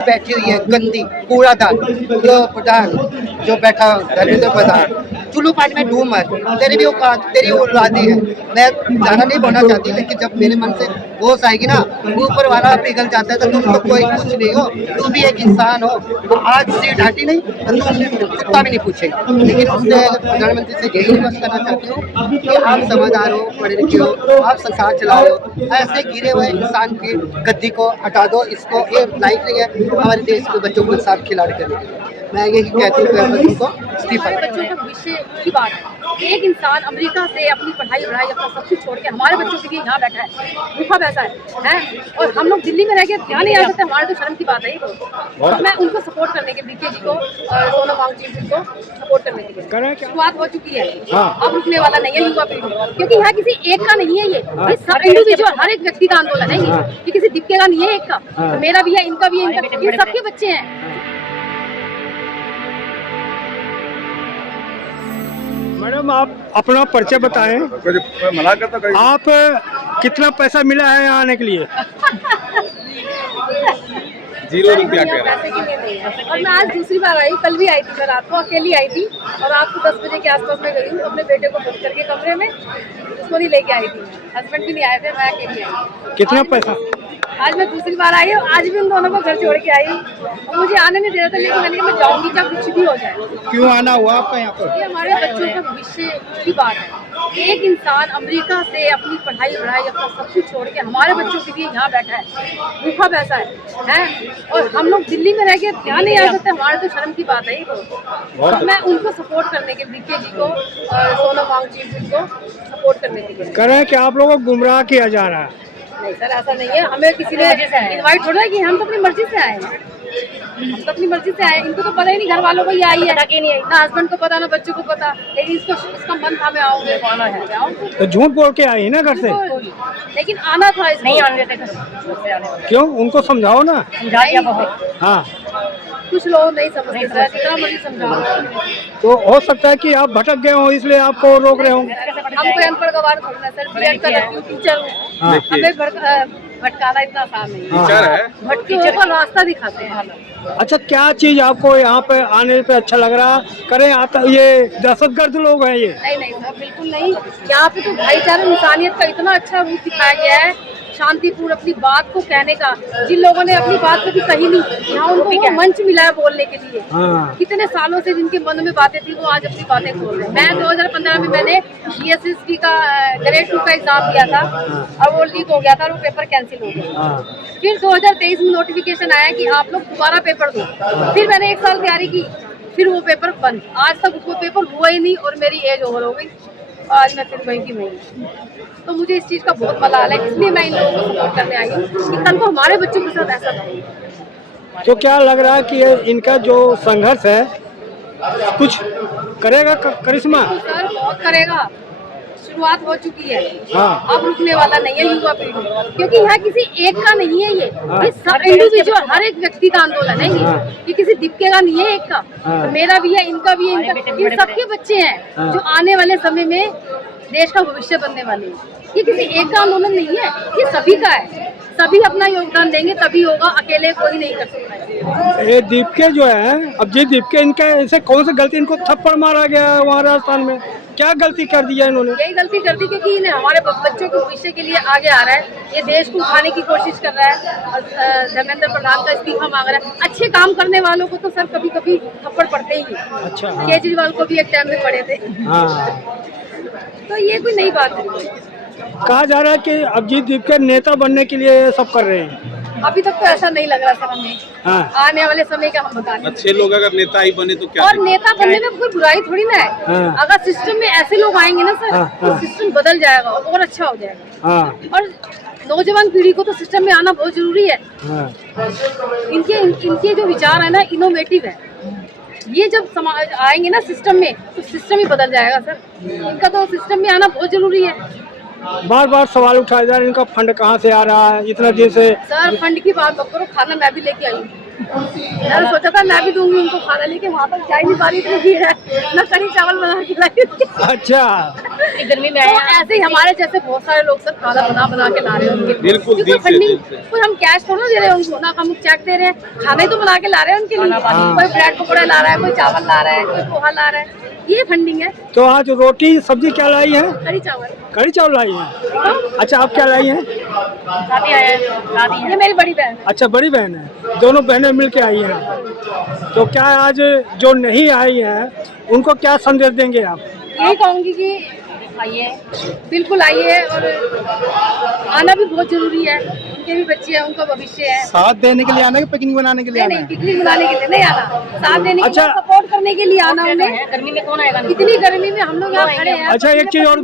बैठी हुई है गंदी कूड़ादान, जो प्रधान जो बैठा धर्मेंद्र प्रधान, चुल्लू पानी में डूब मर, तेरी भी औकात, तेरी औलादी है। मैं ज़्यादा नहीं बोलना चाहती, लेकिन जब मेरे मन से होश आएगी ना, ऊपर वाला पिघल जाता है, तो तुम तो कोई कुछ नहीं हो, तुम भी एक इंसान हो। आज सीट हटी नहीं तो तुम कुत्ता भी नहीं पूछेगा। लेकिन उससे प्रधानमंत्री से यही रिक्वेस्ट करना चाहती हूँ कि आप समझदार हो, पढ़े लिखे हो, आप संसार चला रहे हो, ऐसे गिरे हुए इंसान की गद्दी को हटा दो। इसको ये लाइक नहीं है हमारे देश के बच्चों के साथ खिलाड़ करने के लिए। मैं यही कहती हूँ उनको इस्तीफा। बच्चों का भविष्य की बात है। एक इंसान अमेरिका से अपनी पढ़ाई अपना सब कुछ छोड़ के हमारे बच्चों के लिए यहाँ बैठा है, भूखा पैसा है और हम लोग दिल्ली में रह के यहाँ नहीं आ सकते। हमारे तो शर्म की बात है। तो मैं उनको सपोर्ट करने के डीके जी को और सोनम वांगचुक जी को सपोर्ट करने के लिए शुरुआत हो चुकी है। अब रुकने वाला नहीं है युवा पीढ़ी, क्योंकि यहाँ किसी एक का नहीं है ये सब इंडिविजुअल, हर एक व्यक्ति का आंदोलन है ये किसी दिक्के का नहीं है एक का। मेरा भी है, इनका भी है, ये सबके बच्चे हैं। मैडम आप अपना परिचय बताएं। मना करता आप कितना पैसा मिला है यहाँ आने के लिए? 0 रुपया कह रहा पैसे के लिए नहीं है। और मैं आज दूसरी बार आई, कल भी आई थी, मैं रात को अकेली आई थी और रात को 10 बजे के आसपास में गई हूँ अपने बेटे को बुक करके कमरे में, उसको नहीं लेके आई थी, हस्बैंड भी नहीं आए थे, मैं अकेली आई। कितना पैसा? आज मैं दूसरी बार आई हूँ, आज भी उन दोनों को घर छोड़ के आई हूँ। मुझे आने नहीं दे रहा था, लेकिन मैंने कहा मैं जाऊँगी जब कुछ भी हो जाए। क्यों आना हुआ आपका यहाँ पर? ये हमारे बच्चों का भविष्य की बात है। एक इंसान अमेरिका से अपनी पढ़ाई अपना सब कुछ छोड़ के हमारे बच्चों के लिए यहाँ बैठा है, भूखा पैसा है और हम लोग दिल्ली में रह के यहाँ नहीं आ सकते। हमारे तो शर्म की बात है। तो मैं उनको सपोर्ट करने के डीके जी को और सोनम वांगचुक जी को सपोर्ट करने के लिए कह रहे हैं कि आप लोगों को गुमराह किया जा रहा है। नहीं सर, ऐसा नहीं है। हमें किसी ने इनवाइट थोड़ा है कि हम तो अपनी मर्जी से आए हैं, हम तो अपनी मर्जी से आए। इनको तो पता ही नहीं, घर वालों को ये आई है कि नहीं आई, ना हस्बैंड को पता ना बच्चों को पता, लेकिन इसका मन था मैं आऊँगी, आना है। तो झूठ बोल के आई ना घर से? लेकिन आना था, नहीं आने देते। क्यों? उनको समझाओ ना। हाँ, कुछ लोग नहीं समझते सर, जितना मर्जी समझाओ। तो हो सकता है कि आप भटक गए हो, इसलिए आपको रोक रहे होंगे। हम कोई अनपढ़ गवार थोड़ी ना सर, बीएड कर रही हूँ, टीचर हूँ, हमें भटकाना इतना आसान नहीं है। भटके को रास्ता दिखाते हैं। अच्छा, क्या चीज आपको यहाँ पे आने पे अच्छा लग रहा? करें आता ये दहशतगर्द लोग हैं ये? नहीं सर, बिल्कुल नहीं। यहाँ पे तो भाईचारा इंसानियत का इतना अच्छा रूप दिखाया गया है, शांतिपूर्ण अपनी बात को कहने का। जिन लोगों ने अपनी बात कभी कही नहीं, यहाँ उनको वो मंच मिला है बोलने के लिए। कितने सालों से जिनके मन में बातें थी, वो आज अपनी बातें खोल रहे हैं। मैं 2015 में मैंने BSSB का ग्रेड 2 का एग्जाम दिया था और वो लीक हो गया था और वो पेपर कैंसिल हो गया। फिर 2023 में नोटिफिकेशन आया कि आप लोग दोबारा पेपर दो। फिर मैंने 1 साल तैयारी की, फिर वो पेपर बंद। आज तक वो पेपर हुआ ही नहीं और मेरी एज ओवर हो गई। आज मैं फिर वहीं की वहीं। तो मुझे इस चीज़ का बहुत मलाल है, इसलिए मैं इन लोगों को सपोर्ट करने आई हूँ कि कल को हमारे बच्चों के साथ ऐसा नहीं। तो क्या लग रहा है कि इनका जो संघर्ष है कुछ करेगा करिश्मा? सर बहुत करेगा, शुरुआत हो चुकी है। अब रुकने वाला नहीं है युवा पीढ़ी, क्योंकि यहाँ किसी एक का नहीं है ये सब इंडिविजुअल, हर एक व्यक्ति का आंदोलन है ये किसी दिक्के का नहीं है एक का। तो मेरा भी है, इनका भी है, ये सबके बच्चे हैं जो आने वाले समय में देश का भविष्य बनने वाले हैं। ये किसी एक का आंदोलन नहीं है, ये सभी का है। सभी अपना योगदान देंगे तभी होगा, अकेले कोई नहीं कर सकता। ये दीपके जो है, अब जी दीपके, इनका ऐसे कौन सी गलती? इनको थप्पड़ मारा गया है वहाँ राजस्थान में, क्या गलती कर दी है इन्होंने? यही गलती कर दी क्योंकि इन्हें हमारे बच्चों के भविष्य के लिए आगे आ रहा है, ये देश को उठाने की कोशिश कर रहा है। धर्मेंद्र प्रधान का इस्तीफा मांग रहा है। अच्छे काम करने वालों को तो सर कभी कभी थप्पड़ पड़ते ही है। अच्छा, केजरीवाल को भी एक टाइम में पड़े थे। तो ये कोई नई बात है। कहा जा रहा है कि अभिजीत दीपके नेता बनने के लिए सब कर रहे हैं। अभी तक तो ऐसा नहीं लग रहा सर हमें। आने वाले समय का हम बता नहीं। अच्छे लोग अगर नेता ही बने तो क्या? और नेता बनने में कोई बुराई थोड़ी ना है। अगर सिस्टम में ऐसे लोग आएंगे ना सर, तो सिस्टम बदल जाएगा और अच्छा हो जाएगा। और नौजवान पीढ़ी को तो सिस्टम में आना बहुत जरूरी है। इनके जो विचार है ना, इनोवेटिव है। ये जब समाज आएंगे ना सिस्टम में, तो सिस्टम ही बदल जाएगा सर। इनका तो सिस्टम में आना बहुत जरूरी है। बार बार सवाल उठाया जा रहा है, इनका फंड कहाँ से आ रहा है इतना दिन से? सर फंड की बात मत करो, खाना मैं भी लेके आई हूँ। मैंने सोचा था मैं भी दूंगी उनको खाना, लेके वहाँ तक जा ही नहीं पा रही थी, है ना, कढ़ी चावल बना के लाई। अच्छा, गर्मी में ऐसे ही हमारे जैसे बहुत सारे लोग सर खाना बना के ला रहे हैं उनके लिए। बिल्कुल, क्योंकि दिल से, फंडिंग दिल से। कोई हम कैश थोड़ा दे रहे हैं उनको ना, हम चेक दे रहे हैं, खाना ही तो बना के ला रहे हैं उनके लिए। कोई ब्रेड पकौड़ा ला रहा है, कोई चावल ला रहा है, कोई पोहा ला रहा है, ये फंडिंग है। तो आज रोटी सब्जी क्या लाई है? कड़ी चावल। कड़ी चावल लाई है। अच्छा, आप क्या लाई हैं? शादी आया है, शादी है। ये मेरी बड़ी बहन। अच्छा, बड़ी बहन है, दोनों बहनें मिल के आई हैं। तो क्या आज जो नहीं आई हैं उनको क्या संदेश देंगे आप? यही कहूँगी कि आइए, बिल्कुल आइए, और आना भी बहुत जरूरी है। उनके भी बच्चे हैं, उनका भविष्य है। साथ देने के लिए आना है कि पिकनिक बनाने के लिए आना नहीं, है? पिकनिक मनाने के लिए नहीं आना, साथ देने के अच्छा। लिए, सपोर्ट करने के लिए आना उन्हें। गर्मी में कौन आएगा? इतनी गर्मी में हम लोग यहाँ खड़े हैं। अच्छा, एक चीज और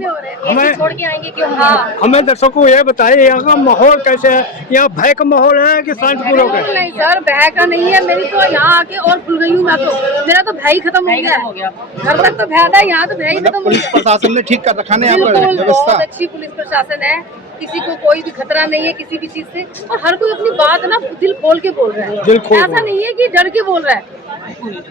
हमें छोड़ के आएंगे क्यों? हाँ, हमें दर्शकों को ये बताइए, यहाँ का माहौल कैसे है? यहाँ भय का माहौल है कि शांतिपूर्वक है? नहीं सर, भय का नहीं है। मेरी तो यहाँ आके और खुल गई हूँ मैं तो। मेरा तो भय ही खत्म हो गया। घर तक तो भय था, यहाँ तो भय ही खत्म हो पुलिस गया। प्रशासन ने ठीक कर रखा है यहाँ पर बिल्कुल, बहुत व्यवस्था। अच्छी पुलिस प्रशासन है। किसी को कोई भी खतरा नहीं है किसी भी चीज से, और हर कोई अपनी बात ना दिल खोल के बोल रहा है। दिल खोल ऐसा नहीं है कि डर के बोल रहा है,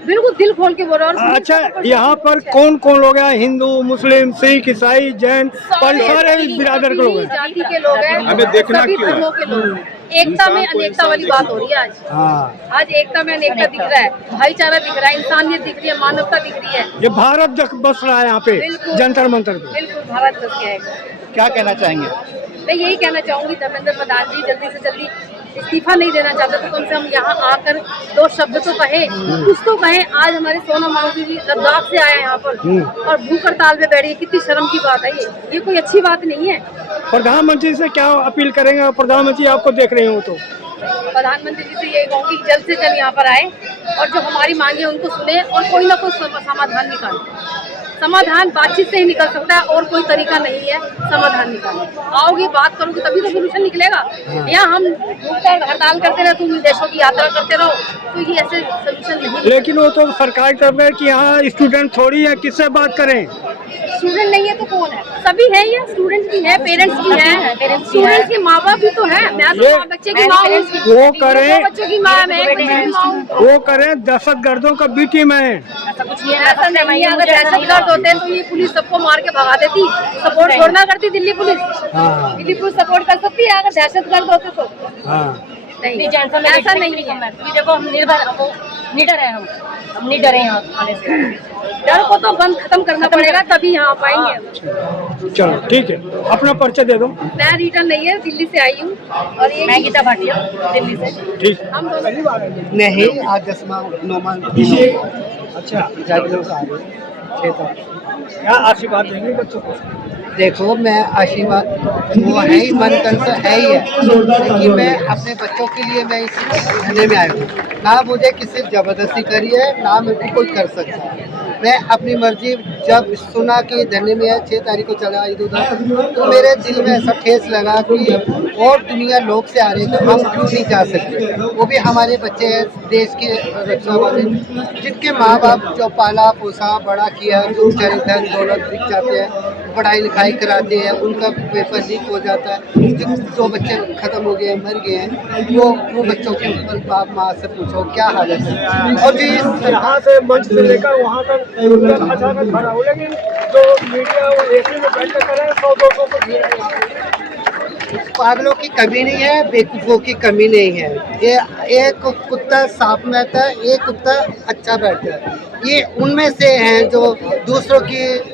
बिल्कुल दिल खोल के बोल रहा है। और अच्छा, यहाँ पर कौन कौन लोग हैं? हिंदू, मुस्लिम, सिख, ईसाई, जैन, सारे बिरादर के लोग हैं। जाति के लोग हैं, हमें देखना सभी क्यों है? धर्मों के लोग हैं। एकता में अनेकता वाली बात हो रही है आज। हाँ, आज एकता में अनेकता दिख रहा है, भाईचारा दिख रहा है, इंसानियत दिख रही है, मानवता दिख रही है। ये भारत बस रहा है यहाँ पे बिल्कुल। जंतर मंतर पे। बिल्कुल भारत बस गया है। क्या कहना चाहेंगे? मैं यही कहना चाहूंगी, धर्मेंद्र प्रधान जी जल्दी से जल्दी इस्तीफा नहीं देना चाहते तो कम से हम यहाँ आकर दो शब्द तो कहें, कुछ तो कहें। आज हमारे सोनम मांझी जी लद्दाख से आए यहाँ पर और भूख हड़ताल पे बैठे, कितनी शर्म की बात है ये कोई अच्छी बात नहीं है। प्रधानमंत्री से क्या अपील करेंगे? प्रधानमंत्री आपको देख रहे हो तो प्रधानमंत्री जी से यही कहूँगी कि जल्द से जल्द यहाँ पर आए और जो हमारी मांगे उनको सुने और कोई ना कोई समाधान निकाले। समाधान बातचीत से ही निकल सकता है, और कोई तरीका नहीं है समाधान निकालने। आओगे, बात करोगे तभी तो सोल्यूशन निकलेगा। या हम हड़ताल करते रहे, तुम विदेशों की यात्रा करते रहो, तो ये ऐसे सोल्यूशन नहीं। लेकिन वो तो सरकार की तरफ है कि यहाँ स्टूडेंट थोड़ी है, किससे बात करें? स्टूडेंट नहीं है तो कौन है? सभी है, ये स्टूडेंट भी है, पेरेंट्स भी है, स्टूडेंट्स के माँ बाप भी तो है। मैं तो बच्चे की माँ हूँ, वो करें, बच्चों की माँ, मैं एक बच्चे की माँ हूँ। वो करें, दहशतगर्दों का बी टीम है। ऐसा कुछ नहीं है, ऐसा नहीं है। अगर दहशतगर्द होते तो ये पुलिस सबको मार के भगा देती, सपोर्ट छोड़ना करती दिल्ली पुलिस। हाँ। दिल्ली पुलिस सपोर्ट कर सकती है अगर दहशतगर्द होते तो। हाँ, नहीं, ऐसा नहीं है। देखो हम निडर है, हम नहीं डरे यहाँ आने से। डर को तो बंद खत्म करना पड़ेगा, तभी यहाँ आ पाएंगे। चलो ठीक है, अपना परिचय दे दो। मैं रिटर्न नहीं है, दिल्ली से आई हूँ, और ये मैं गीता भाटिया दिल्ली से। ठीक, हम दोनों नहीं, आज 10वां 9वां अच्छा, जागरूक से आ रहे हैं। क्या आशीर्वाद देंगे बच्चों को? देखो, मैं आशीर्वाद वो है ही, मन तन से है ही है, लेकिन मैं अपने बच्चों के लिए मैं इस धरने में आया हूँ। ना मुझे किसी जबरदस्ती करी है, ना मेरे को कोई कर सकता है। मैं अपनी मर्जी, जब सुना कि धरने में 6 तारीख को चला इधर, तो मेरे दिल में ऐसा ठेस लगा कि और दुनिया लोग से आ रहे तो हम क्यों नहीं जा सकते? वो भी हमारे बच्चे हैं, देश के रक्षा वाले, जिनके माँ बाप जो पाला पोसा बड़ा किया, जो बेचारे धन दौलत बिक जाते हैं, पढ़ाई लिखाई कराते हैं, उनका पेपर लीक हो जाता है, जो बच्चे खत्म हो गए, मर गए हैं, वो बच्चों के बाप माँ से पूछो क्या हालत है। और जी यहाँ से मंच से लेकर वहाँ तक अचानक खड़ा हो, लेकिन जो मीडिया वो एक ही में बैठ कर करें 100-200 को भीड़ है। पागलों की कमी नहीं है, बेवकूफ़ों की कमी नहीं है। ये एक कुत्ता सांप में आता है, एक कुत्ता अच्छा बैठता है। ये उनमें से हैं जो दूसरों की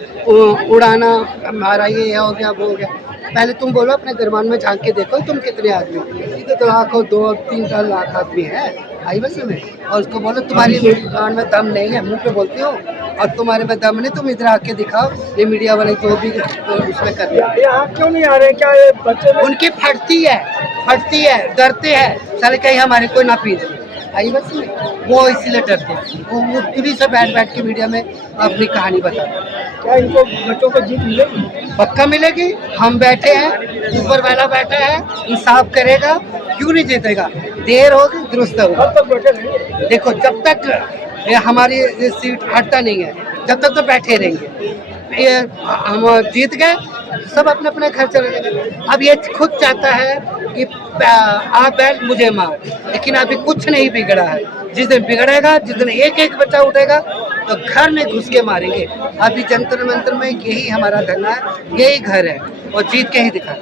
उड़ाना, हमारा ये हो गया वो हो गया। पहले तुम बोलो, अपने गरमान में झांक के देखो तुम कितने आदमी हो। इधर तो लाखों 2-3 लाख आदमी है आई बस में, और उसको बोलो तुम्हारी गान में दम नहीं है, मुंह पे बोलती हो, और तुम्हारे में दम नहीं, तुम इधर आके दिखाओ। ये मीडिया वाले जो भी उसमें कर रहे हैं, यहाँ क्यों नहीं आ रहे? क्या ये बच्चे में उनकी फटती है, डरते हैं साले कहीं हमारे कोई ना पीट दे। आई बस में वो इसीलिए डरते हैं, वो टीवी से बैठ के मीडिया में अपनी कहानी बताते हैं। क्या इनको बच्चों को जीत मिलेगी? पक्का मिलेगी। हम बैठे हैं, ऊपर वाला बैठा है, इंसाफ करेगा, क्यों नहीं जीतेगा? देर होगी दुरुस्त होगा। कब तक बैठे रहेंगे? देखो, जब तक ये हमारी ये सीट हटता नहीं है, जब तक तो बैठे रहेंगे। ये हम जीत गए, सब अपने अपने घर चले जाएंगे। अब ये खुद चाहता है कि आप बैल मुझे मार, लेकिन अभी कुछ नहीं बिगड़ा है। जिस दिन बिगड़ेगा, जिस दिन एक बच्चा उठेगा, तो घर में घुस के मारेंगे। अभी जंतर मंतर में यही हमारा धरना है, यही घर है और जीत के ही दिखा।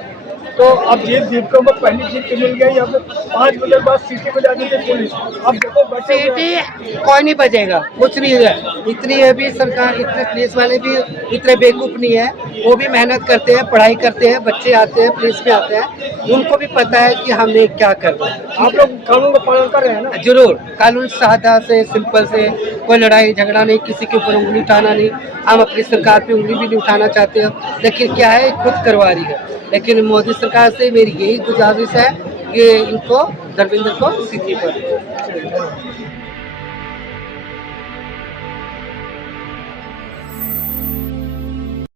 तो अब जीत को पहली जीत मिल गई। अब 5 बजे बाद सीटी बजा दी थी पुलिस। अब देखो बच्चे सीटी कोई नहीं बजेगा, कुछ नहीं है। इतनी अभी सरकार, इतने पुलिस वाले भी इतने बेवकूफ़ नहीं है, वो भी मेहनत करते हैं, पढ़ाई करते हैं, बच्चे आते हैं, पुलिस में आते हैं, उनको भी पता है कि हमने क्या करना है। आप लोग कानून का पालन कर रहे हैं ना? जरूर, कानून सादा से, सिंपल से, कोई लड़ाई झगड़ा नहीं, किसी के ऊपर उंगली उठाना नहीं। हम अपनी सरकार पे उंगली भी नहीं उठाना चाहते हैं, लेकिन क्या है, खुद करवा रही है। लेकिन मोदी सरकार से मेरी यही गुजारिश है कि इनको, धर्मेंद्र को सीटी पर